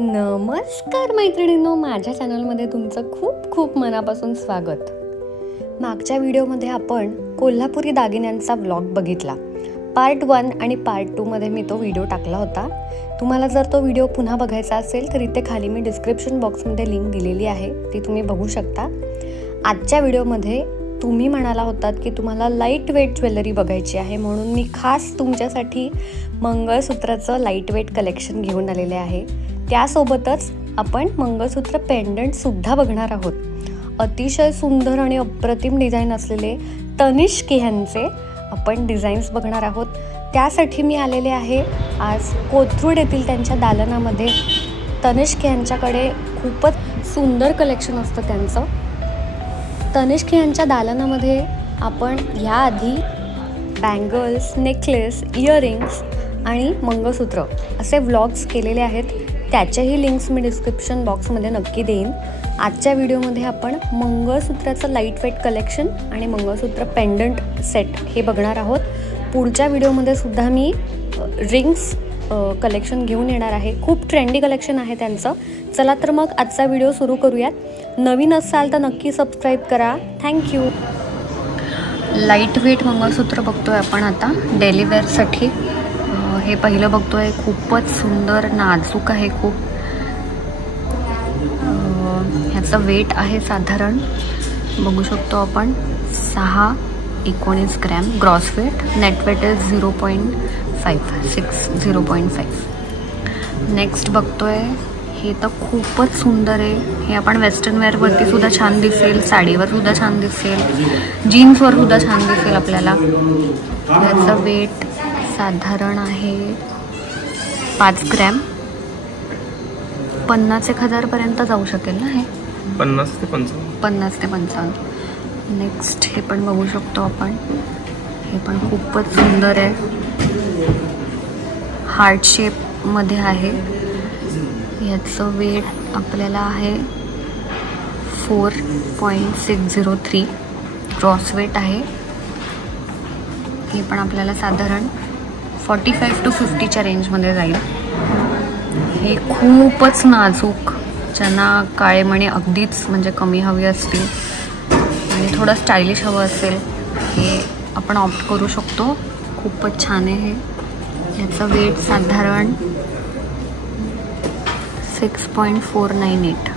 नमस्कार मैत्रिणींनो, माझ्या चॅनलमध्ये तुमचं खूप खूप मनापासून स्वागत. मागच्या व्हिडिओमध्ये आपण कोल्हापुरी दागिन्यांचा व्लॉग बघितला. पार्ट 1 आणि पार्ट 2 मध्ये मी तो व्हिडिओ टाकला होता. तुम्हाला जर तो व्हिडिओ पुन्हा बघायचा असेल तर इथे खाली मी डिस्क्रिप्शन बॉक्समध्ये लिंक दिलेली आहे, ती तुम्ही बघू शकता. आजच्या व्हिडिओमध्ये तुम्ही म्हणाला होतात की तुम्हाला लाईट वेट ज्वेलरी बघायची आहे, म्हणून मी खास तुमच्यासाठी मंगळसूत्राचं लाईट वेट कलेक्शन घेऊन आलेले आहे. त्यासोबतच आपण मंगळसूत्र पेंडंटसुद्धा बघणार आहोत. अतिशय सुंदर आणि अप्रतिम डिझाईन असलेले तनिष्क ह्यांचे आपण डिझाईन्स बघणार आहोत. त्यासाठी मी आलेले आहे आज कोथरूड येथील त्यांच्या दालनामध्ये. तनिष्क यांच्याकडे खूपच सुंदर कलेक्शन असतं त्यांचं. तनिष्क यांच्या दालनामध्ये आपण याआधी बँगल्स, नेकलेस, इयरिंग्स आणि मंगळसूत्र असे व्लॉग्स केलेले आहेत. त्याच्याही लिंक्स मी डिस्क्रिप्शन बॉक्समध्ये नक्की देईन. आजच्या व्हिडिओमध्ये आपण मंगळसूत्राचं लाईट वेट कलेक्शन आणि मंगळसूत्र पेंडंट सेट हे बघणार आहोत. पुढच्या व्हिडिओमध्ये सुद्धा मी रिंग्स कलेक्शन घेऊन येणार आहे. खूप ट्रेंडी कलेक्शन आहे त्यांचं. चला तर मग आजचा व्हिडिओ सुरू करूयात. नवीन असाल तर नक्की सबस्क्राईब करा. थँक्यू. लाईट वेट मंगळसूत्र बघतोय आपण आता डेली वेअरसाठी. हे पहिलं बघतोय, खूपच सुंदर नाजूक आहे खूप. ह्याचं वेट आहे साधारण बघू शकतो आपण 6-19 gram gross weight. Net weight is 0.5. Next बघतोय, हे तर खूपच सुंदर आहे. हे आपण वेस्टर्न वेअरवरती सुद्धा छान दिसेल, साडीवर सुद्धा छान दिसेल, जीन्सवर सुद्धा छान दिसेल आपल्याला. ह्याचं वेट साधारण आहे 5 ग्रॅम. 50,000 पर्यंत जाऊ शकेल ना हे? 50 ते 55. नेक्स्ट हे पण बघू शकतो आपण. हे पण खूपच सुंदर आहे. हार्ट शेपमध्ये आहे. याचं वेट आपल्याला आहे 4.603 ग्रॉस वेट आहे. हे पण आपल्याला साधारण 45 to 50च्या रेंजमध्ये जाईल. हे खूपच नाजूक, ज्यांना काळे मणी अगदीच म्हणजे कमी हवी असतील आणि थोडं स्टायलिश हवं असेल, हे आपण ऑप्ट करू शकतो. खूपच छान आहे हे. ह्याचं वेट साधारण 6.498.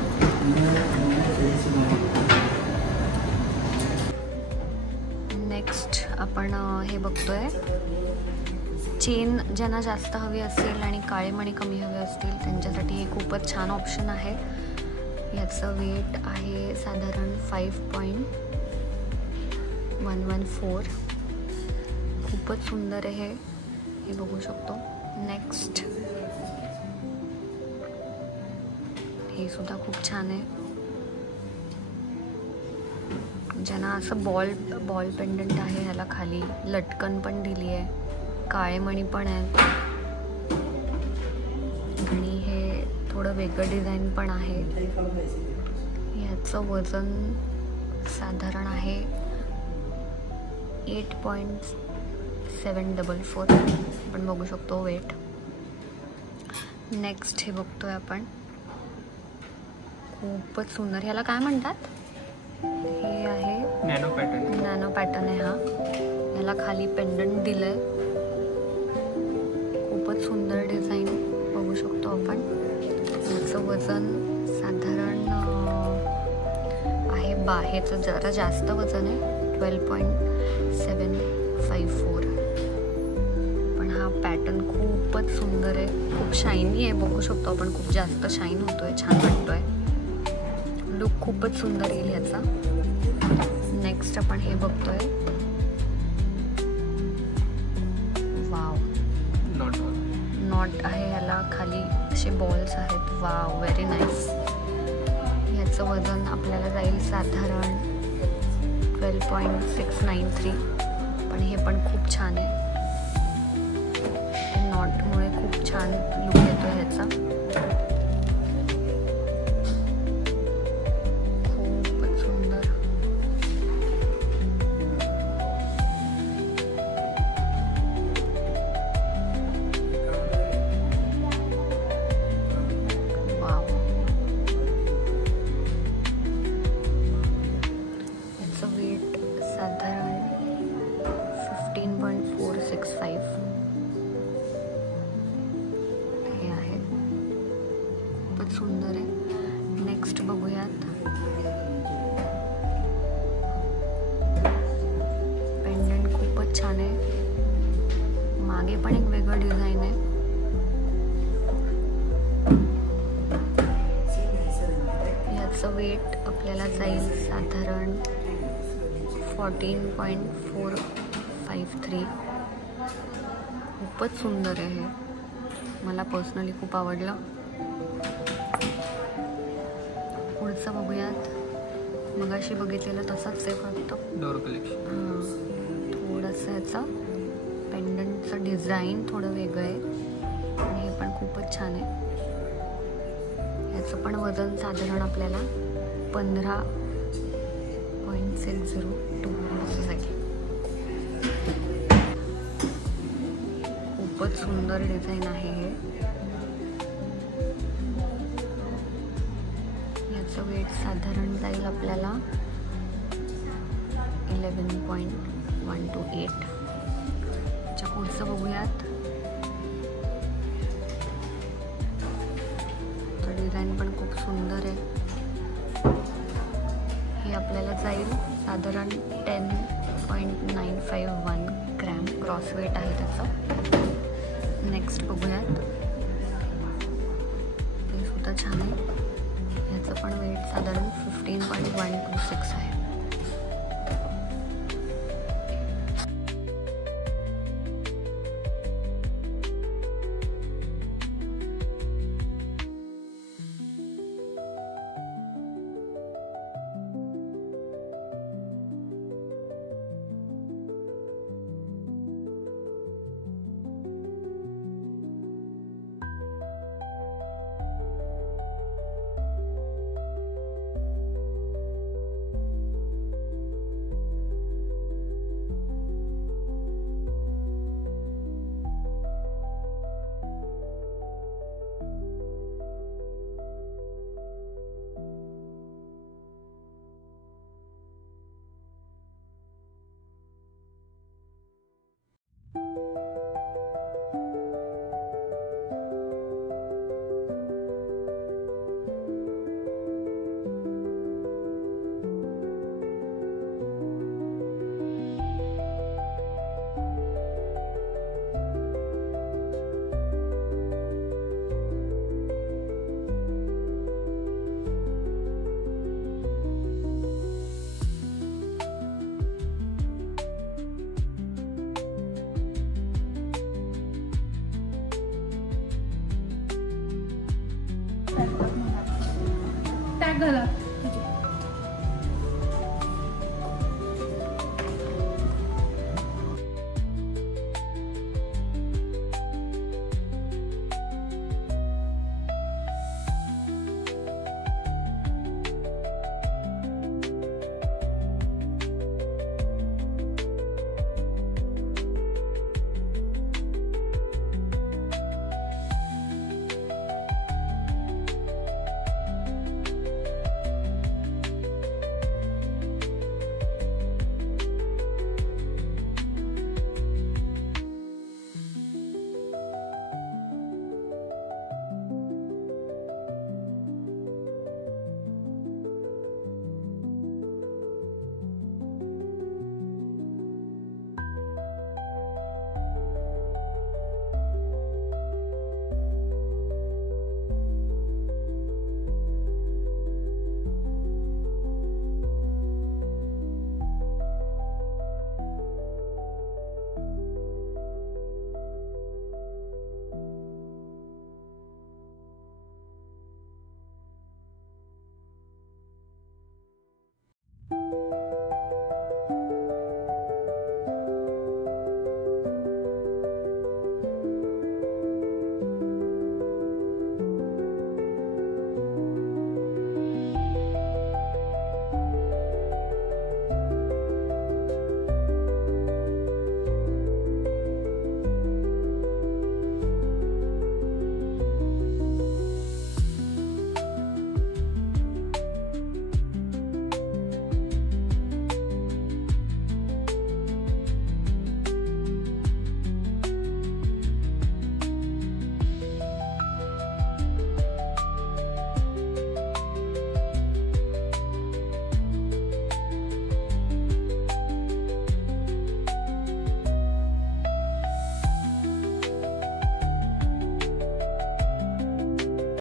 नेक्स्ट आपण हे बघतोय, चेन ज्यांना जास्त हवी असेल आणि काळे मणी कमी हवे असतील त्यांच्यासाठी हे खूपच छान ऑप्शन आहे. याचं वेट आहे साधारण 5.114. खूपच सुंदर आहे हे बघू शकतो. नेक्स्ट हे सुद्धा खूप छान आहे. ज्यांना असं बॉल पेंडंट आहे, ह्याला खाली लटकन पण दिली आहे, काळे मणी पण आहेत आणि हे थोडं वेगळं डिझाईन पण आहे. ह्याचं वजन साधारण आहे 8.744. आपण बघू शकतो वेट. नेक्स्ट हे बघतोय आपण, खूपच सुंदर. ह्याला काय म्हणतात? हे आहे नॅनो पॅटर्न आहे हा. ह्याला खाली पेंडंट दिलंय. खूपच सुंदर डिझाईन बघू शकतो आपण. याचं वजन साधारण आहे ह्याचं जरा जास्त वजन आहे 12.754. पण हा पॅटर्न खूपच सुंदर आहे, खूप शायनी आहे बघू शकतो आपण. खूप जास्त शाईन होतोय, छान वाटतोय. लुक खूपच सुंदर येईल ह्याचा. नेक्स्ट आपण हे बघतोय, वाव, नॉट आहे ह्याला, खाली असे बॉल्स आहेत. Wow, very nice. ह्याचं वजन आपल्याला जाईल साधारण 12.693. पण हे पण खूप छान आहे. नॉटमुळे खूप छान लुक येतो ह्याचा. खूपच सुंदर आहे. नेक्स्ट बघूयात. पेंडंट खूपच छान आहे. मागे पण एक वेगळं डिझाईन आहे. याचं वेट आपल्याला जाईल साधारण 14.453. खूपच सुंदर आहे हे. मला पर्सनली खूप आवडलं. पुढचं बघूयात. मगाशी बघितलेलं तसंच आहे फक्त डोर कलेक्शन. थोडंसं याचं पेंडंटचं डिझाईन थोडं वेगळं आहे आणि हे पण खूपच छान आहे. याचं पण वजन साधारण आपल्याला 15.602 असं जाईल. खूपच सुंदर डिझाईन आहे हे. याचं वेट साधारण जाईल आपल्याला 11.128. त्याच्या पुढचं बघूयात. तर डिझाईन पण खूप सुंदर आहे. हे आपल्याला जाईल साधारण 10.951 ग्रॅम क्रॉस वेट आहे त्याचं. नेक्स्ट बघूयात. ते सुद्धा छान आहे. याचं पण वेट साधारण 15.126 आहे. टॅग घाला.